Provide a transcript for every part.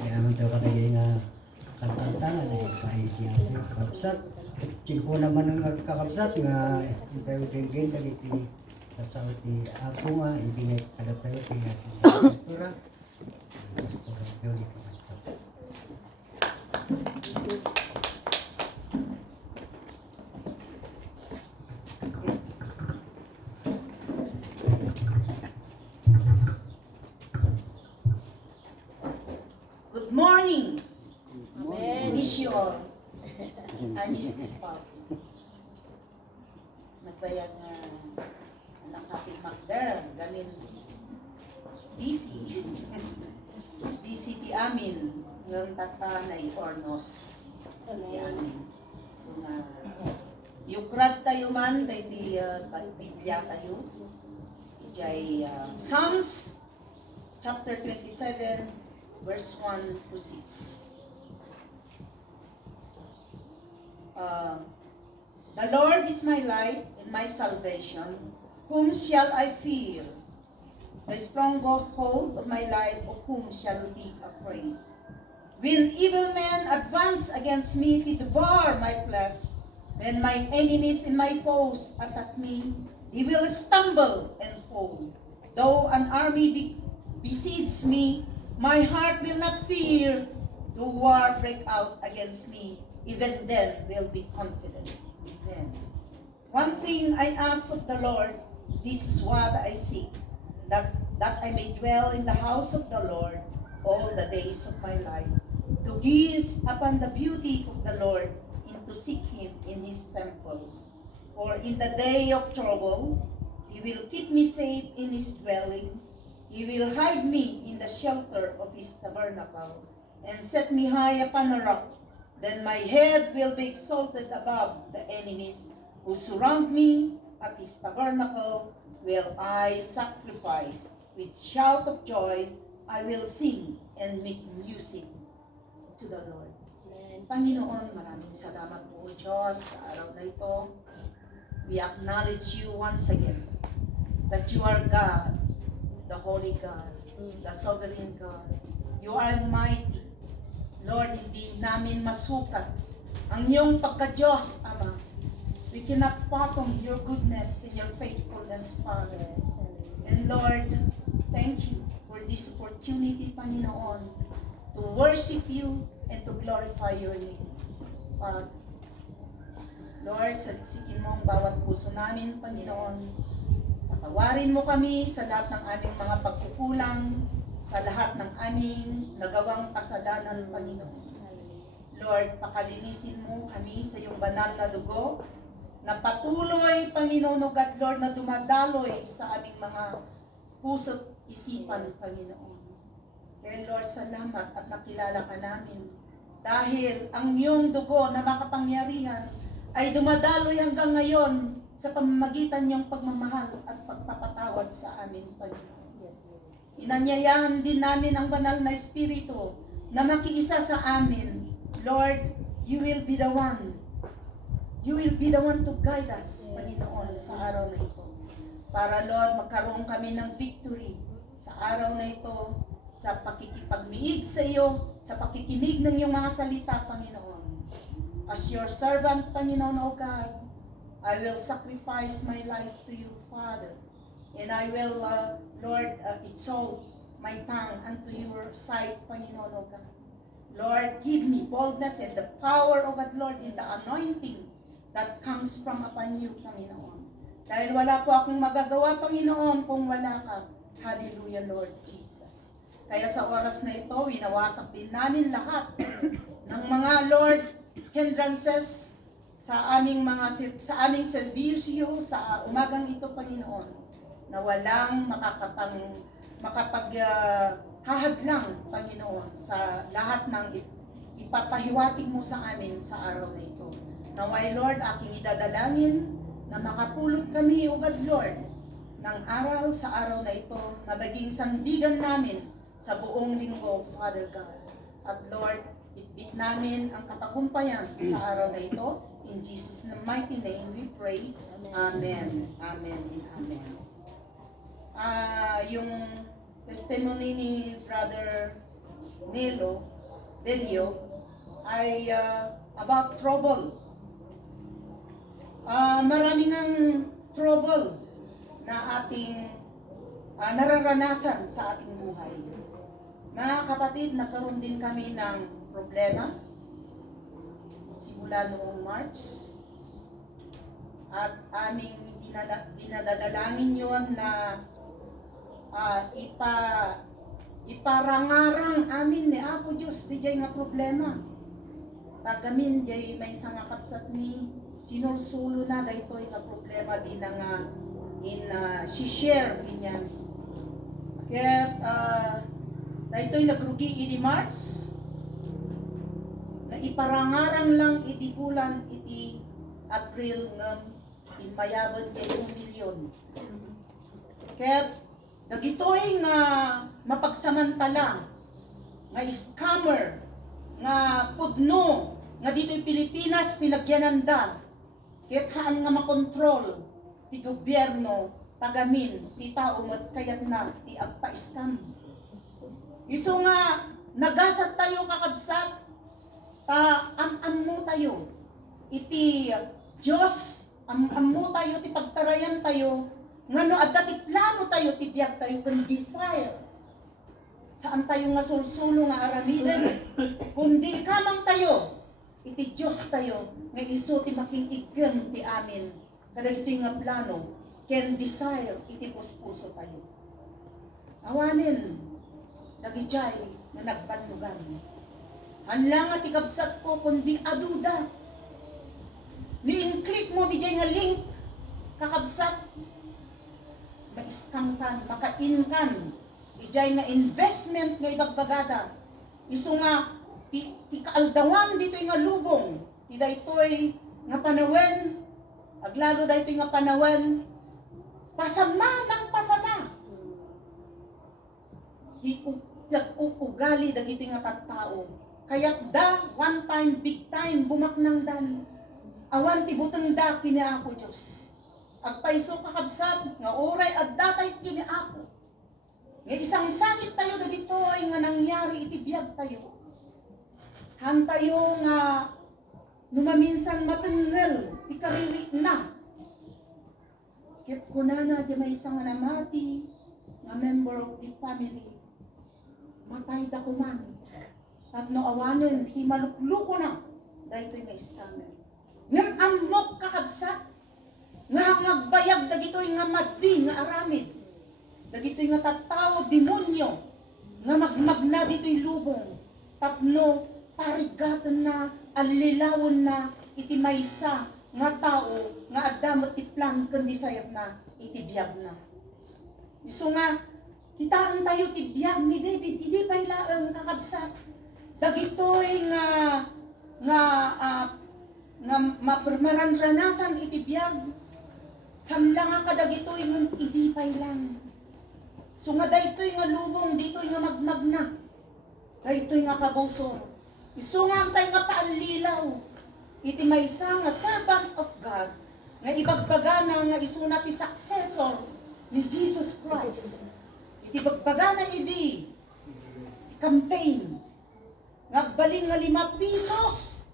Kaya naman daw katagay nga kantangan kahit niya ako kakabsat. Chinko naman ang kakabsat nga tayo tingin dagiti sa sauti ako nga ibigay kada tayo kaya pastora. Pastora yun ito. Good morning. Amen. Miss you all. I miss this spouse. Nagbayag nga anak natin Magda, gamin busy. Busy ti amin ng tatanay ornos. Ti amin. So na yukrad tayo man, tayo ti Biblia tayo. Ijay Psalms chapter 27 verse 1 to 6. The Lord is my light and my salvation. Whom shall I fear? The stronghold of my life, of whom shall be afraid? When evil men advance against me to devour my flesh, when my enemies and my foes attack me, they will stumble and fall. Though an army besieges me, my heart will not fear. Though war break out against me, even then will be confident. Amen. One thing I ask of the Lord, this is what I seek, that I may dwell in the house of the Lord all the days of my life, to gaze upon the beauty of the Lord, and to seek Him in His temple. For in the day of trouble, He will keep me safe in His dwelling. He will hide me in the shelter of His tabernacle, and set me high upon a rock. Then my head will be exalted above the enemies who surround me. At His tabernacle will I sacrifice. With shout of joy, I will sing and make music to the Lord. Amen. Panginoon, maraming salamat po, Diyos, sa araw na ito. We acknowledge you once again that you are God, the Holy God, the Sovereign God. You are mighty. Lord, hindi namin masukat ang iyong pagka-Diyos, Ama. We cannot fathom your goodness and your faithfulness, Father. And Lord, thank you for this opportunity, Panginoon, to worship you and to glorify your name, Father. Lord, saliksikin mo ang bawat puso namin, Panginoon. Patawarin mo kami sa lahat ng aming mga pagkukulang, sa lahat ng aming nagawang kasalanan, Panginoon. Lord, pakalinisin mo kami sa iyong banal na dugo, na patuloy, Panginoon, o God, Lord, na dumadaloy sa aming mga puso't isipan, Panginoon. Kaya Lord, salamat at nakilala ka namin. Dahil ang iyong dugo na makapangyarihan ay dumadaloy hanggang ngayon sa pamamagitan niyong pagmamahal at pagpapatawad sa amin, Panginoon. Inanyayahan din namin ang banal na Espiritu na makiisa sa amin. Lord, you will be the one. You will be the one to guide us, Panginoon, sa araw na ito. Para, Lord, magkaroon kami ng victory sa araw na ito, sa pakikipagmiig sa iyo, sa pakikinig ng iyong mga salita, Panginoon. As your servant, Panginoon, O God, I will sacrifice my life to you, Father. And I will, Lord, exalt my tongue unto your sight, Panginoon, O God. Lord, give me boldness and the power of God, Lord, in the anointing that comes from upon you, Panginoon. Dahil wala po akong magagawa, Panginoon, kung wala ka. Hallelujah, Lord Jesus. Kaya sa oras na ito, winawasak din namin lahat ng mga, Lord, hindrances sa aming aming serbisyo sa umagang ito, Panginoon, na walang makapag-hahadlang, Panginoon, sa lahat ng ipapahiwatig mo sa amin sa araw na ito. Naway, Lord, aking idadalangin na makapulot kami, O God, Lord, ng aral sa araw na ito, na maging sandigan namin sa buong linggo, Father God. At Lord, itbit namin ang katagumpayan sa araw na ito. In Jesus' mighty name we pray. Amen. Amen and amen. yung testimony ni Brother Delio ay about trouble. Maraming ang trouble na ating nararanasan sa ating buhay. Mga kapatid, nagkaroon din kami ng problema simula noong March at aming dinadalangin yon na iparangarang amin ni Apo Diyos di jay nga problema. Tagamin jay may sanga kapsat ni sinulsulo na daytoy nga problema di na nga share ganyan. Kaya daytoy nagrugi ini March na iparangarang lang iti bulan iti April ng inmayabot kay 2 milyon. Kaya dagitoy nga mapagsamantala nga scammer nga pudno nga dito'y Pilipinas tinagyananda kaya haan nga makontrol ti gobyerno tagamin ti tao mat kayat na ti agpa-scam. Isu nga nagasat tayo kakabsat am-am mo tayo iti Diyos am-am mo tayo ti pagtarayan tayo ngano adda ti plano tayo ti biag tayo ken desire saan tayo nga sulsulo nga aramiden kundi kamang tayo iti Diyos tayo nga isu ti making igem ti amin kada iti nga plano ken desire iti puspuso tayo awanin dagijay nga nagbanlugan hanlang nga ti kabsat ko kundi aduda ni-click mo di jay nga link kakabsat ma-scam kan, makain kan ijay nga investment nga ibagbagada isu nga ti kaaldawan dito'y nga lubong ti daytoy nga panawen aglalo daytoy nga panawen pasama ng pasama di nag-uugali dagiti nga tattao kaya't da one time big time bumaknang dan awan ti buteng da kini Apo Diyos agpaiso kakabsat nga oray at datay kini Apo nga isang sakit tayo dagito ay nga nangyari iti biag tayo han tayo nga numaminsan matengel ikariri na kit kunana di may isang nga namati nga member of the family matay da kuman at no awanen ti malukluko na dahil nga scammer ngam amok kakabsat nga ngagbayag dagitoy nga madi nga aramid dagitoy nga tattao demonyo nga magmagna ditoy lubong tapno parigatan na alilawon na iti maysa nga tao nga adamot ti plan kundi sayap na iti biag na isu nga kitaan tayo ti biag ni David idi pailaeng kakabsat dagitoy nga maranranasan iti biag hanlang nga kadagitoy ng idipay lang. So nga daytoy nga lubong, ditoy nga magmagna. Daytoy nga kabusor. Isu nga tay nga paalilaw. Iti maysa nga servant of God nga ibagbagana nga isu na ti successor ni Jesus Christ. Iti bagbagana idi campaign. Ngagbaling nga 5 pesos.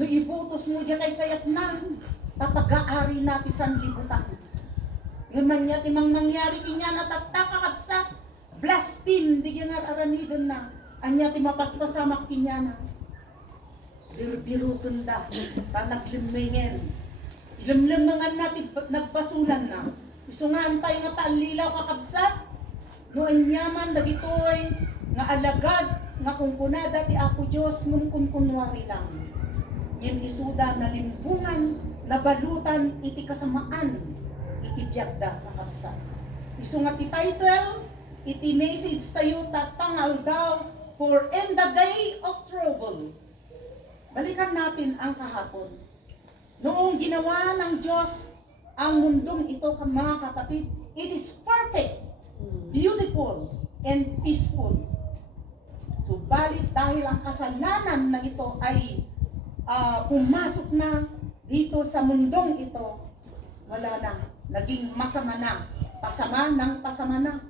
Nga ibutos mo diya kay kayat nang tapag-aari natin sanlibutan. Ngayon niya timang mangyari kinya natatakakabsa, blaspheme, di nga aramidon na, anya ti mapaspasamak kinya na. Birbiro kunda, tanaglimmengen. Ilimlimangan natin, nagbasulan na. Isu nga antay nga paalilaw kakabsat, no anyaman dagitoy, nga alagad, nga kungkunada ti Apo Diyos, nung kunkunwari lang. Yung isuda na limbungan, nabalutan iti kasamaan iti biagda kakabsat. Isu nga ti title iti message tayo tatangal daw for in the day of trouble. Balikan natin ang kahapon. Noong ginawa ng Diyos ang mundong ito mga kapatid, it is perfect, beautiful, and peaceful. Subalit dahil ang kasalanan na ito ay pumasok na dito sa mundong ito, wala na, naging masama na, pasama ng pasama na.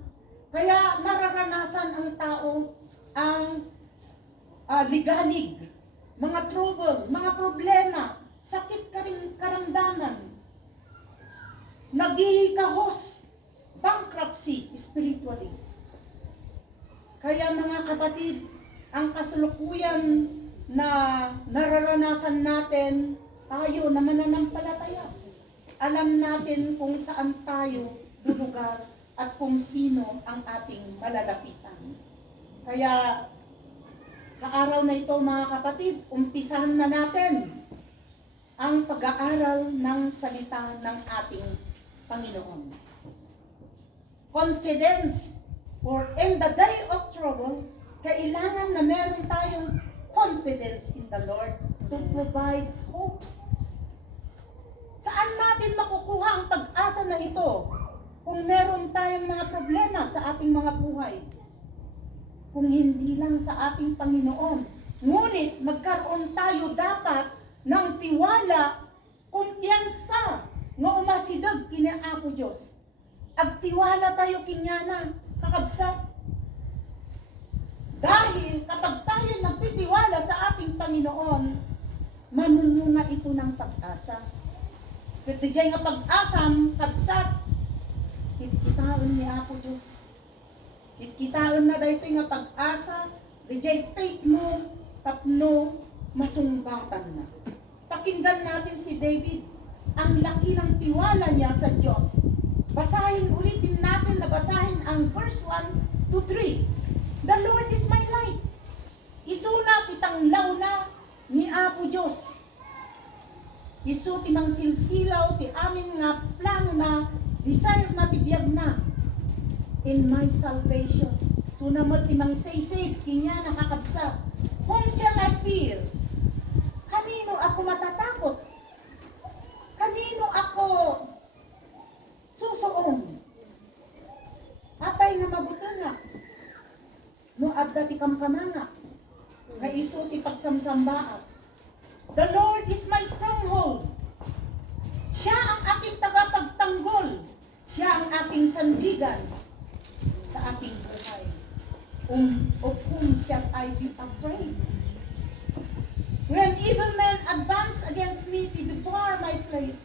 Kaya nararanasan ang tao ang ligalig, mga trouble, mga problema, sakit karamdaman, nagihikahos, bankruptcy spiritually. Kaya mga kapatid, ang kasalukuyan na nararanasan natin, tayo na mananampalataya, alam natin kung saan tayo lulugar at kung sino ang ating malalapitan. Kaya sa araw na ito mga kapatid, umpisahan na natin ang pag-aaral ng salita ng ating Panginoon. Confidence, for in the day of trouble, kailangan na meron tayong confidence in the Lord to provide hope. Saan natin makukuha ang pag-asa na ito kung meron tayong mga problema sa ating mga buhay? Kung hindi lang sa ating Panginoon. Ngunit magkaroon tayo dapat ng tiwala, kumpiyansa, nga umasidag kini Apo Diyos. Agtiwala tayo kinyana, kakabsat. Dahil kapag tayo nagtitiwala sa ating Panginoon, mamunga ito ng pag-asa. Pero diyan nga pag-asam, kabsat, kitkitaan ni Apo Diyos. Kitkitaan na dahito nga pag-asa, diyan faith mo, tapno, masumbatan na. Pakinggan natin si David, ang laki ng tiwala niya sa Diyos. Basahin, ulitin natin na basahin ang verse 1 to 3. The Lord is my light. Isuna kitang lawna ni Apo Diyos. Isu timang silsilaw ti amin nga plano na desire na tibiyag na in my salvation. Suna mo timang say kinya nakakabsa. Whom shall I fear? Kanino ako matatakot? Kanino ako susuong? Apay nga mabuti nga. No adda ti kamkamanga. Nga isu ti pagsamsambaat. The Lord is my stronghold. Siya ang aking tagapagtanggol. Siya ang aking sandigan sa aking buhay. Of whom shall I be afraid? When evil men advance against me to devour my place,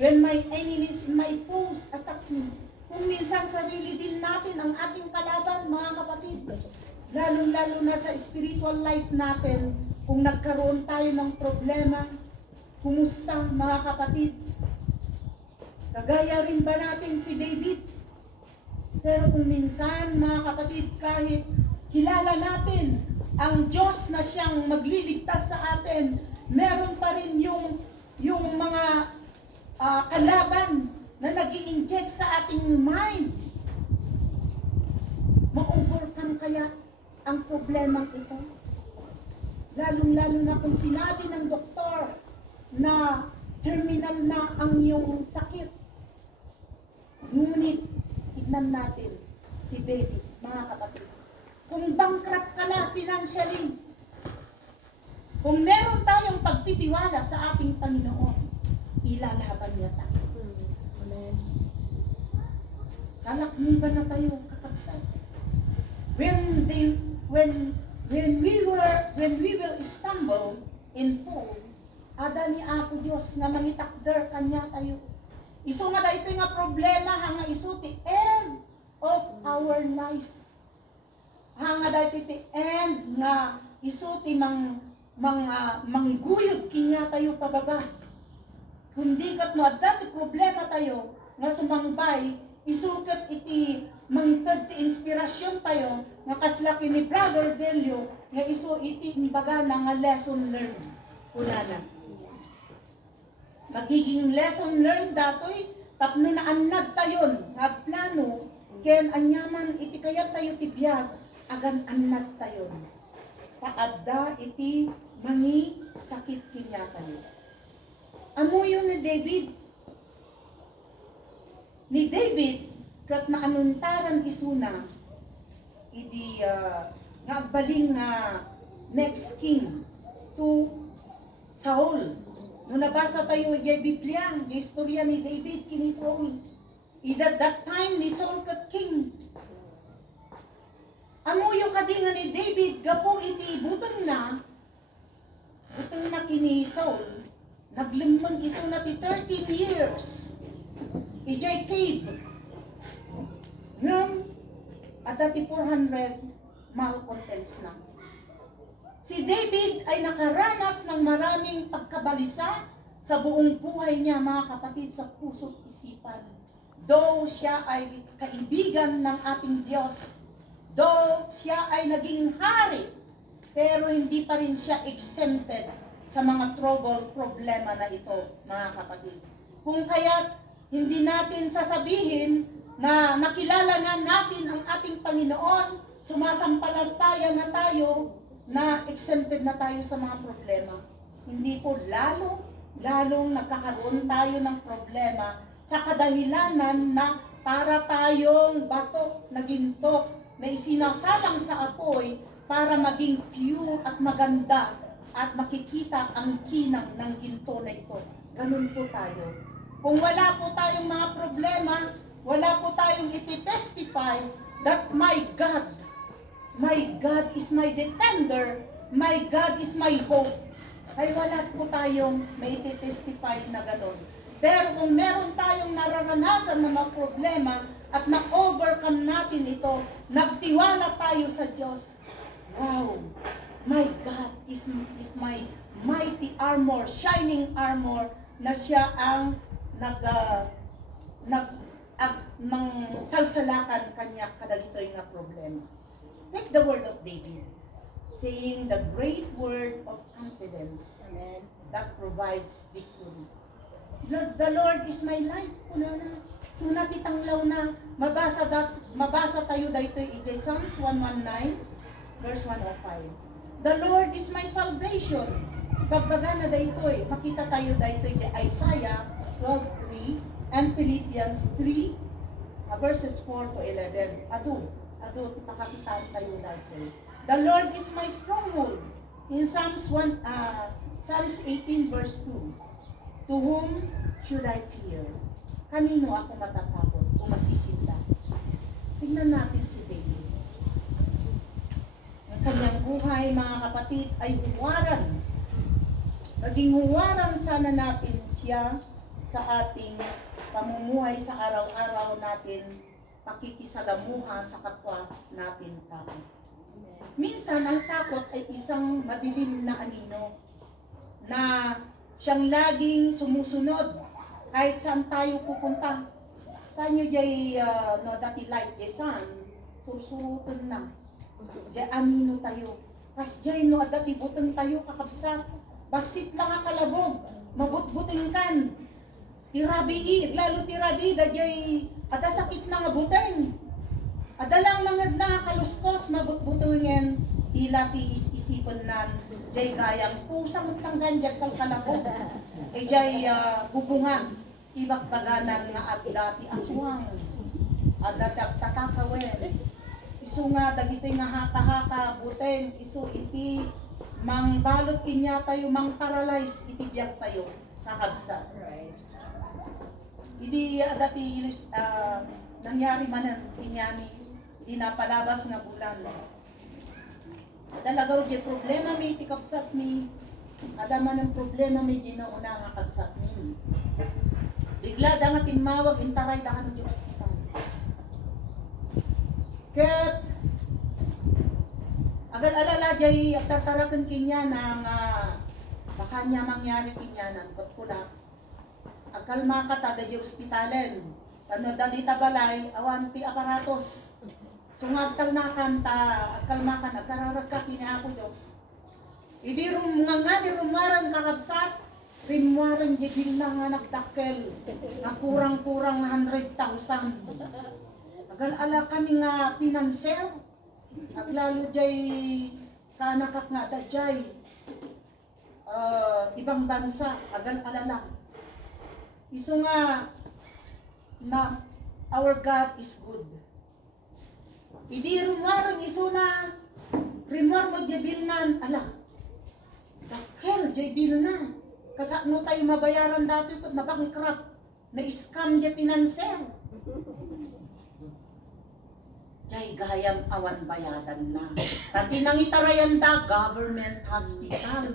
when my enemies and my foes attack me, kung minsan sarili din natin ang ating kalaban, mga kapatid, lalong-lalo na sa spiritual life natin, kung nagkaroon tayo ng problema, kumusta mga kapatid? Kagaya rin ba natin si David? Pero kung minsan mga kapatid, kahit kilala natin ang Diyos na siyang magliligtas sa atin, meron pa rin yung mga kalaban na nag-i-inject sa ating mind. Ma-overcome kaya ang problemang ito? Lalong-lalo na kung sinabi ng doktor na terminal na ang iyong sakit. Ngunit, tignan natin si David, mga kapatid. Kung bankrupt ka na financially, kung meron tayong pagtitiwala sa ating Panginoon, ilalaban niya tayo. Amen. Salakniban na tayo, kakabsat. When we will stumble and fall, ada ni Apo Diyos nga mangitakder kanya tayo. Isu nga da ito nga problema hanga isu ti end of our life. Hanga da ito ti end nga isu ti mangguyod kinya tayo pababa. Kundi kat no adda ti problema tayo nga sumangbay, isukat iti mangtad ti inspirasyon tayo nga kaslaki ni Brother Delio nga isu iti baga na nga lesson learned. Kunana. Magiging lesson learned datoy tapno na annad tayon agplano ken anyaman iti kayat tayo ti biag agan annad tayon. Paadda iti mangi sakit kinya tayo. Amuyo ni David kat naanuntaran isuna idi nga agbaling nga next king to Saul. Nung nabasa tayo yung Biblia, yung istorya ni David kini Saul, that time ni Saul kat king. Amuyo kadingan ni David gapo iti butang na kini Saul. Naglimbang iso na ti 13 years. Ijay cave. Ngam at ti 400 malcontents na. Si David ay nakaranas ng maraming pagkabalisa sa buong buhay niya, mga kapatid, sa puso't isipan. Though siya ay kaibigan ng ating Diyos, though siya ay naging hari, pero hindi pa rin siya exempted sa mga trouble, problema na ito, mga kapatid. Kung kaya't hindi natin sasabihin na nakilala na natin ang ating Panginoon, sumasampalataya na tayo, na exempted na tayo sa mga problema. Hindi po lalong nagkakaroon tayo ng problema sa kadahilanan na para tayong bato na ginto na isinasalang sa apoy para maging pure at maganda at makikita ang kinang ng ginto na ito. Ganun po tayo. Kung wala po tayong mga problema, wala po tayong iti-testify that my God is my defender, my God is my hope, ay wala po tayong may iti-testify na gano'n. Pero kung meron tayong nararanasan ng mga problema at na-overcome natin ito, nagtiwala tayo sa Diyos, wow, my God is my mighty armor, shining armor, na siya ang salsalakan kanya kadagitoy nga problema. Take the word of David, saying the great word of confidence. Amen. That provides victory. The Lord is my light. Kunana. Sunat itanglaw na. Mabasa tayo dito ijay Psalms 119, verse 105. The Lord is my salvation. Pagbaga na dito makita tayo dito ijay Isaiah 12:3 and Philippians 3, verses 4 to 11. Ado, ipakakitaan tayo dito. The Lord is my stronghold. In Psalms 18 verse 2. To whom should I fear? Kanino ako matatakot o masisinda? Tingnan natin si David. Ang kanyang buhay, mga kapatid, ay huwaran. Naging huwaran sana natin siya sa ating pamumuhay sa araw-araw natin, pakikisalamuha sa kapwa natin tao. Minsan, ang takot ay isang madilim na anino na siyang laging sumusunod kahit saan tayo pupunta. Tayo jay dati light jay sun, sursurutan na. Jay anino tayo. Kas jay no dati butang tayo kakabsat. Basit lang ang kalabog, mabutbuting kan. Tirabi, lalo tirabi, dajay, ada sakit na nga buteng. Ada lang mga nakakaluskos, mabutbutungin, tila isipan nan, jay gayang pusang tanggan, jay kalkalabog, jay hubungan, ibakbaganan nga at dati aswang, at dati tatakawin. Isu nga, dagito'y nga haka-haka, buteng, isu iti, mang balot kinya tayo, mang paralyze, iti biyak tayo, kakabsa. Right. Hindi dati nangyari man ang kinyami, hindi napalabas nga bulan. Talaga yung problema may itikapsat mi, ada man ang problema may ginauna nga kapsat mi. Bigla da nga timawag, intaray da ka ng Diyos kita. Ket, agal alala jay agtatarakan kinya ng baka niya mangyari kinyanan, kot kulak. Agkalma ka taga di ospitalen. Ano dalita balay, awanti aparatos. Sungagtal na kanta, agkalma ka, agkararag ka kini ako Diyos. Idi nga di rumaran kakabsat, rimwaran di na nga nagdakkel, na kurang-kurang 100,000. Agal-ala kami nga pinanser, aglalo jay kanakak nga dajay, ibang bansa, agal-alala. Iso nga na our God is good. Idi rumaran iso na rimar mo jabilnan ala. Dakkel jabilnan. Kasakno tayo mabayaran dati ko na bankrupt na scam ja pinanser. Jay gayam awan bayadan na. Tati nang itarayan da government hospital.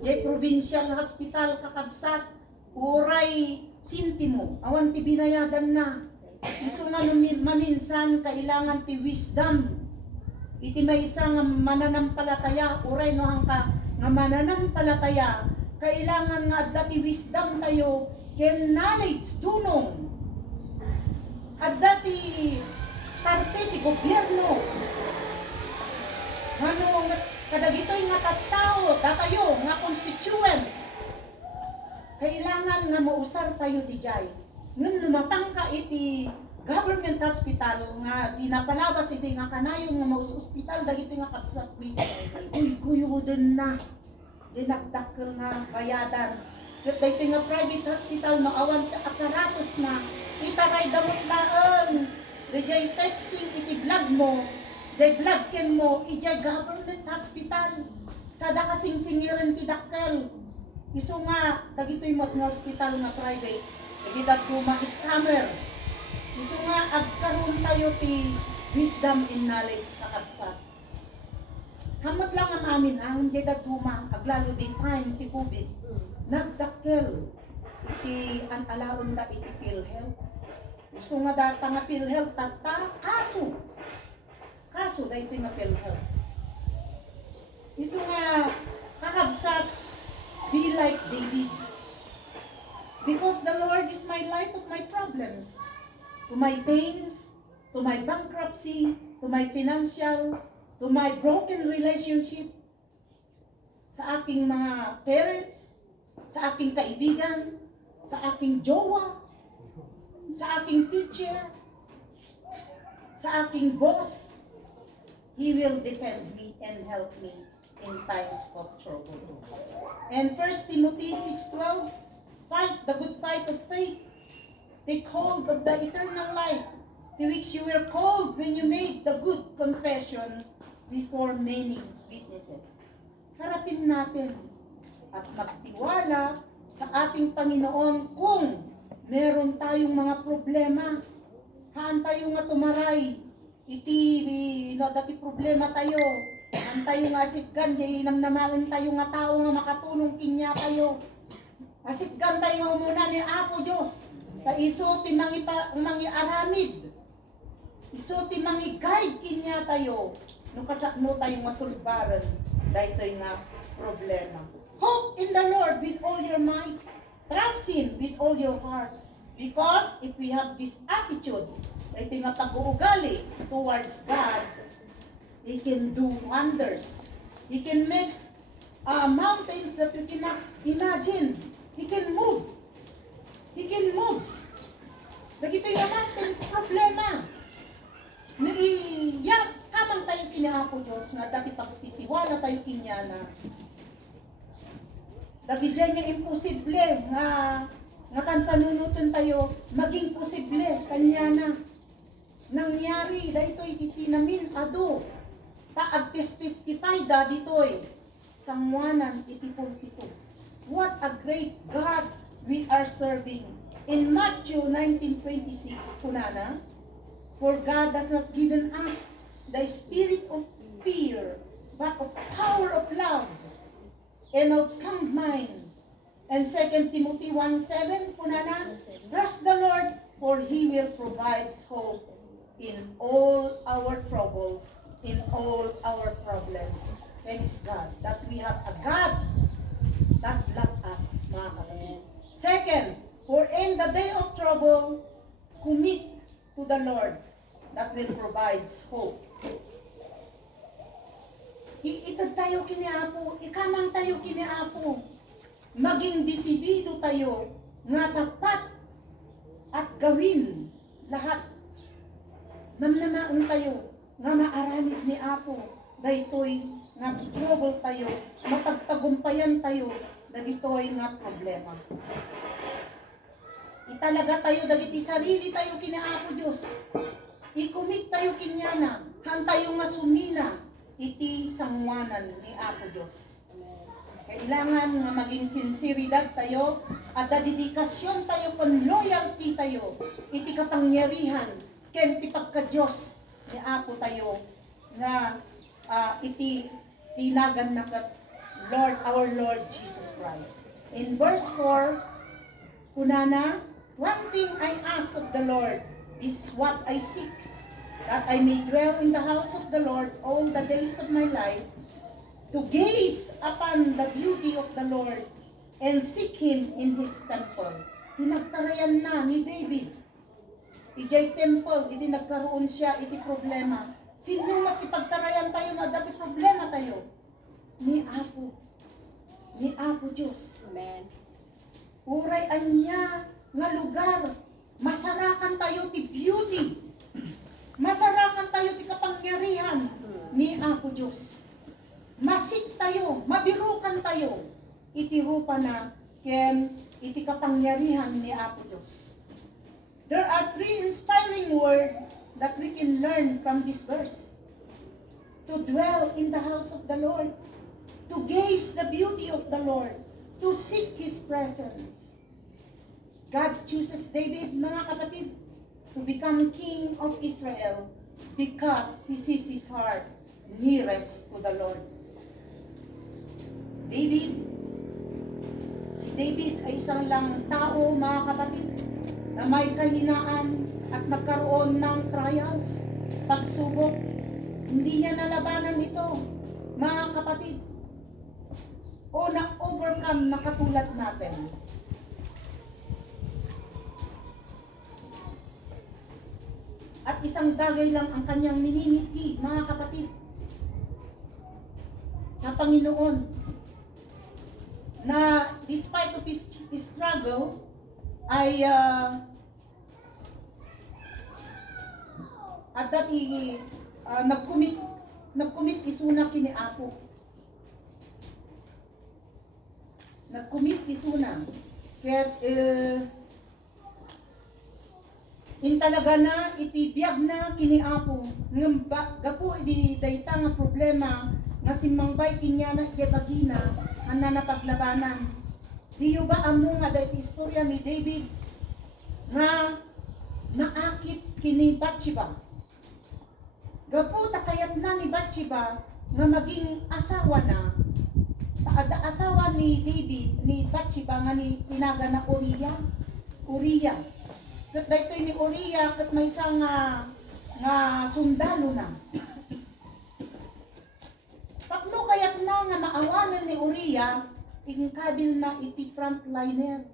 Jay provincial hospital kakabsat. Uray sintimo. Awan ti binayadan na. Iso nga maminsan kailangan ti wisdom. Iti may isa nga mananampalataya. Uray no hangka nga mananampalataya. Kailangan nga adda ti wisdom tayo. Ken knowledge dunong. Adda ti parte ti gobyerno. Ano kadagitoy nga tattao datayo nga constituent. Kailangan nga mausar tayo ti jay. Ngem lumapang ka iti government hospital nga di napalabas iti nga kanayon nga maus hospital dagitoy nga kapsat mi. Uy guyoden na. Di nagdakkel nga bayadan. Ket dagitoy nga private hospital maawan ti aparatos na itaray damot laeng. Dijay testing iti blood mo, jay blood ken mo, ijay government hospital. Sada kasing singiran ti dakkel. Isu nga, dagitoy mo nga hospital nga private, dagitag duma scammer. Isu nga, agkaroon tayo ti wisdom and knowledge kakabsat. Hamot lang ang amin ang dagitag duma, aglalo di time ti COVID. Nagdakkel, iti analaon da iti PhilHealth. Gusto nga data nga PhilHealth tata, kaso dahito nga PhilHealth. Gusto nga kakabsat, be like David. Because the Lord is my light of my problems, to my pains, to my bankruptcy, to my financial, to my broken relationship, sa aking mga parents, sa aking kaibigan, sa aking jowa, sa aking teacher, sa aking boss. He will defend me and help me in times of trouble. And 1 Timothy 6:12, fight the good fight of faith. Take hold of the eternal life, to which you were called when you made the good confession before many witnesses. Harapin natin at magtiwala sa ating Panginoon kung meron tayong mga problema. Haan tayo nga tumaray. Iti dati problema tayo. Haan tayo nga asitgan. Diyan namnamain tayo nga tao nga makatulong kinya tayo. Asitgan tayo nga muna ni Apo Diyos. Ta iso ti mangi aramid. Iso ti mangi guide kinya tayo. No kasakno tayo nga sulbaran. Dahito nga problema. Hope in the Lord with all your might. Trust Him with all your heart. Because if we have this attitude, ito nga pag-uugali towards God, He can do wonders. He can make mountains that you cannot imagine. He can move. He can move. Dagito yung mountains, problema. Kamang tayo kinahapo Diyos, nga dati pagtitiwala tayo kinyana. Dagi dyan niya imposible nga kan panunutan tayo maging posible kanya na nangyari dahito iti namin ado ta agtestify da ditoy sangwanan iti pulpito. What a great God we are serving. In Matthew 19:26 kunana, for God has not given us the spirit of fear, but of power, of love, and of sound mind. And 2 Timothy 1:7, punana, trust the Lord, for He will provide hope in all our troubles, in all our problems. Thanks God that we have a God that loves us, mga kapatid. Second, for in the day of trouble, commit to the Lord that will provide hope. Itad tayo kiniapo, ikamang tayo kiniapo. Maging desidido tayo nga tapat at gawin lahat. Namnamaan tayo nga maaramid ni Apo. Daytoy nga trouble tayo, mapagtagumpayan tayo, dagitoy nga problema. Italaga tayo dagiti sarili tayo kini Apo Dios. I-commit tayo kinyana, han tayo nga sumina iti sangwanan ni Apo Dios. Kailangan nga maging sinseridad tayo at dedikasyon tayo kon loyalty tayo, iti kapangyarihan, ken ti pagka-Diyos ni Apo tayo, nga iti tinagan na kat Lord, our Lord Jesus Christ. In verse 4, kunana, one thing I ask of the Lord, is what I seek, that I may dwell in the house of the Lord all the days of my life, to gaze upon the beauty of the Lord, and seek Him in His temple. Tinagtarayan na ni David. Ijay temple, iti nagkaroon siya, iti problema. Sino makipagtarayan tayo na dati problema tayo? Ni Apo. Ni Apo Diyos. Amen. Uray anya nga lugar. Masarakan tayo ti beauty. Masarakan tayo ti kapangyarihan ni Apo Diyos. Masik tayo, mabirukan tayo. Iti rupa na ken iti kapangyarihan ni Apo Diyos. There are 3 inspiring words that we can learn from this verse. To dwell in the house of the Lord, to gaze the beauty of the Lord, to seek His presence. God chooses David, mga kapatid, to become king of Israel because he sees his heart nearest to the Lord. Si David ay isang lang tao, mga kapatid, na may kahinaan at nagkaroon ng trials, pagsubok. Hindi niya nalabanan ito, mga kapatid. O na-overcome na katulad natin. At isang bagay lang ang kanyang minimithi, mga kapatid, na Panginoon, na despite of his struggle, ay at dati nag-commit isuna kini Apo. Nag-commit isuna. Kaya in talaga na itibiyag na kini Apo. Ngamba gapo idi dayta nga problema nga simangbay kinya na bagina ana na paglabanan. Diyo ba amo nga dayta istorya ni David nga naakit kini Bathsheba. Gapo ta kayat na ni Bathsheba nga maging asawa na. Taada asawa ni David ni Bathsheba nga ni tinaga na Uriah. Kat daytoy ni Uriah kat may isang nga sundalo na. Tapno kayat na nga maawanan ni Uriah ingkabil na iti frontliner.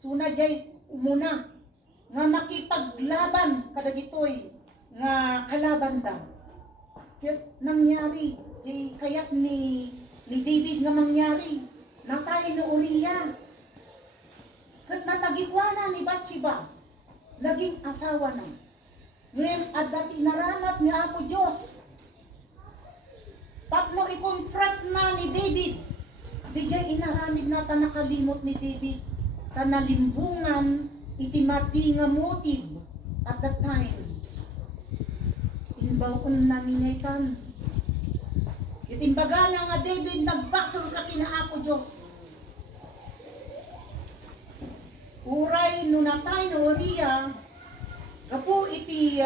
Suna jay umuna nga makipaglaban kadagitoy nga kalaban da. Ket nangyari jay kayat ni David nga mangyari natay ni Uriah. Ket natagikwana ni Bathsheba naging asawa na. Ngayon at dati naramat ni Apo Diyos. Tapno i-confront na ni David. Dijay inaramid na ta nakalimot ni David. Kanalimbungan iti mati nga motive at that time. Inbawon na ninaytan. Itimbaga na nga David nagbasol ka kina Apo Diyos. Uray nunatay na Uriah, kapo iti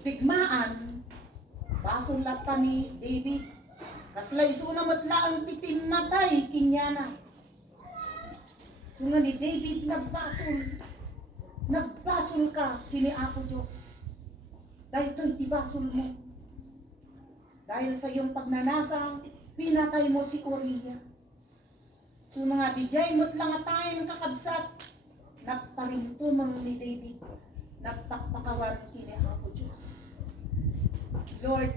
digmaan, basol lata ni David. Kasla isuna matla ang tipimatay kinyana. Sunga ni David nagbasol ka kini Apo Diyos. Dahil ito'y tibasol mo. Dahil sa iyong pagnanasa, pinatay mo si Uriah. So mga dijay, lang tayo kakabsat, nagparintumang ni David, nagpakpakawan kini Apo Diyos. Lord,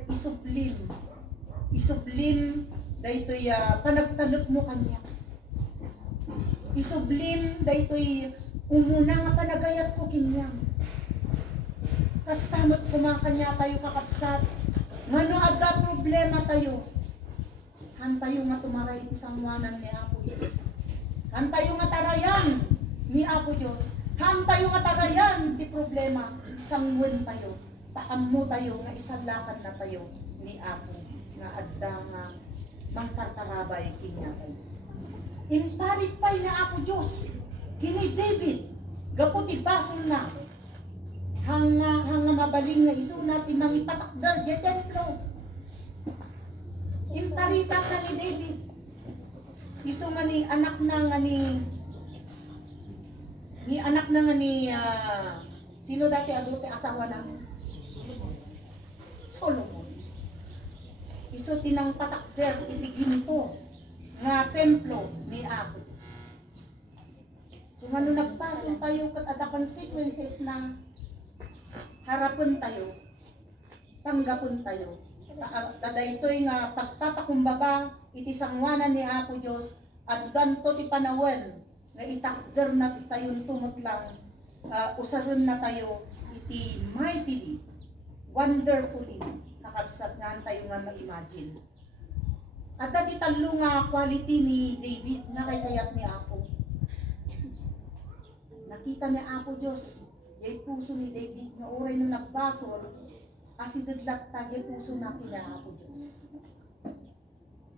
isublim, daytoy panagtanok mo kanya. Isublim, daytoy umuna nga panagayat ko kinyang. Kastamot kumakanya tayo kakabsat, ngano aga problema tayo. Hantayo nga tumaray iti sangwanan ni Apo Diyos. Hantayo nga tarayan ni Apo Diyos. Hantayo nga tarayan ti problema. Sangwen tayo. Taammo tayo nga isalakan na tayo ni Apo. Nga adda nga mangkartarabay kinya tayo. Imparit pa na ako Diyos. Kini David, gaputi basol na. Hanga mabaling nga iso natin mangipatakdar di templo. Imparitan na ni David. Iso nga ni anak na nga ni anak na nga ni sino dati adote asawa na Solomon. Iso tinang patakder itigin po nga templo ni Apo. So nga nung nagpasok tayo kat ada consequences na harapon tayo, tanggapon tayo. Dadaytoy nga pagpapakumbaba iti sangwanan ni Apo Dios at ganto ti panawen nga itakder na ti tayon tumutlang usaron na tayo iti mightily, wonderfully kakabsat nga tayo nga ma-imagine. At dati talo nga quality ni David na kay kayat ni Apo. Nakita ni Apo Dios yay puso ni David nga oray nung nagbasol asidadlat tayo puso na kina Apo Dios.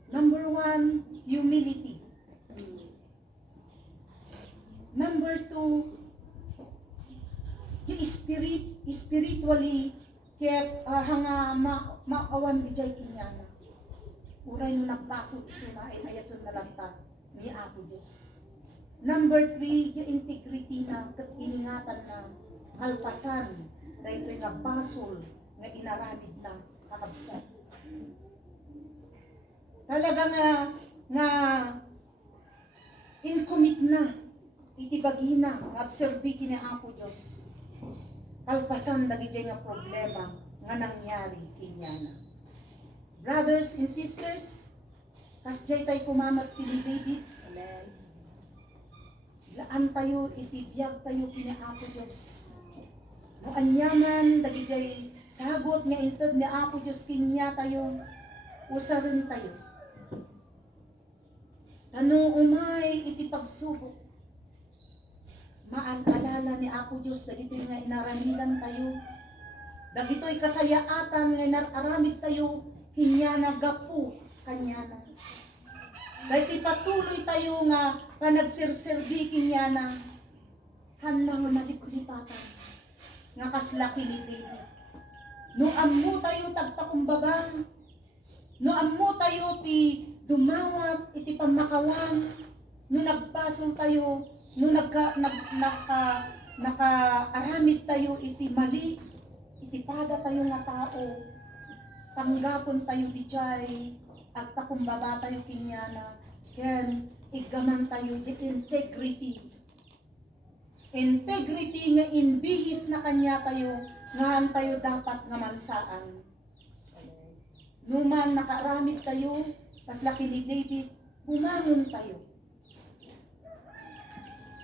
Number 1, humility. Number 2, yung spiritually ket hanga maawan di jay kinyana. Uray nung nagpasok isuna ay ayaton na lang ta ni Apo Dios. Number 3, yung integrity na iningatan na kalpasan dahil ito'y nabasol nga inaramid na kakabsat. Talaga nga in-commit na itibagi na magserbi kini Apo Dios. Kalpasan dagi jay nga problema nga nangyari kinyana. Brothers and sisters, kasjay tayo kumamat kini David. Amen. Laan tayo, itibiyag tayo kini Apo Dios. No anyaman, dagi jay sagot nga inted ni Apo Dios kinya tayo, usarin tayo. Ano umay iti pagsubok. Maalala ni Apo Dios, dagitoy nga inaramidan tayo. Dagitoy kasayaatan nga inaramid tayo, kinya na gapu kanya na. Dahil patuloy tayo nga panagserserbi kinya na hanang naliplipatan nga kaslaki ni David. No ammo tayo tagpakumbabang, no ammo tayo ti dumawat iti pamakawan, no nagpasol tayo, no nakaaramid tayo iti mali, iti pada tayo nga tao, tanggapon tayo di jay, at pakumbaba tayo kinyana, ken igaman tayo di integrity. Integrity nga inbihis na kanya tayo, ngahan tayo dapat nga mansaan. Numan nakaramid tayo, tas laki ni David, bumangon tayo.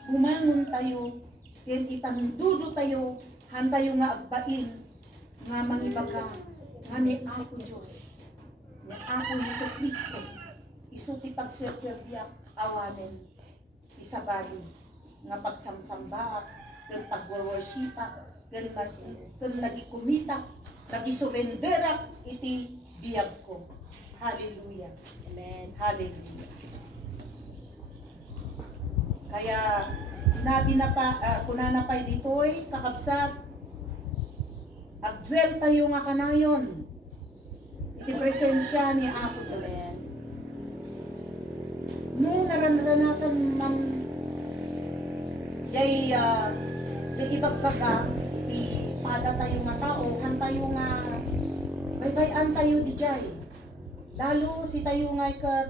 Bumangon tayo, ken itandudo tayo, han tayo nga agbain, nga mangibaga, nga ni Apo Dios, ni Apo Yesu Kristo, iso ti pagserserbiak awanen, isabali, nga pagsamsamba, ken pagworship, ken lagi kumita, lagi surrenderak iti biyag ko. Hallelujah. Amen. Hallelujah. Kaya sinabi na pa, kunana pa ditoy, kakabsat, agdwell tayo nga kanayon. Iti presensya ni Apo Dios. No naranasan man jay ibagbaga, iti pada tayo nga tao, han tayo nga baybayan tayo di jay. Lalo si tayo nga ikat